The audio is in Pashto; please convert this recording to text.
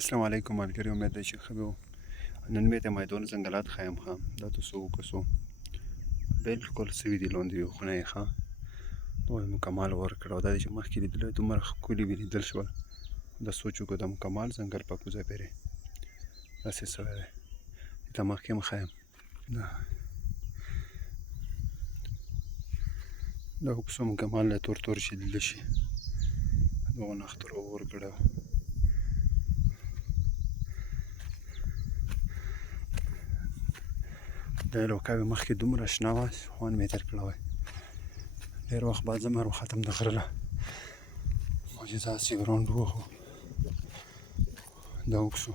السلام علیکم ملګري، امید ده چې ښه به وو. نن مې ته میدان ځنګلات ښیم ښه دا تاسو وکسو بالکل سوي دي لاندې یو خونه یې ښه نو مکمل ورکړه او دا چې مخکې لیدلو دومره ښکلي وي لیدل شول دا سوچ وکړو دا مکمل ځنګل په کوزه پیرې داسې سوی دی ته مخکې هم ښیم دا وکسو مکمل دی تور تور چې لیدل شي دغه نښترو ورکړه دا علاقه مې مخکې دومره شنه وه خوند مې تېر کړی وی ډېر وخت بعد زه ختم د غره له معجزه هسې راونډ ووهو دا وکړو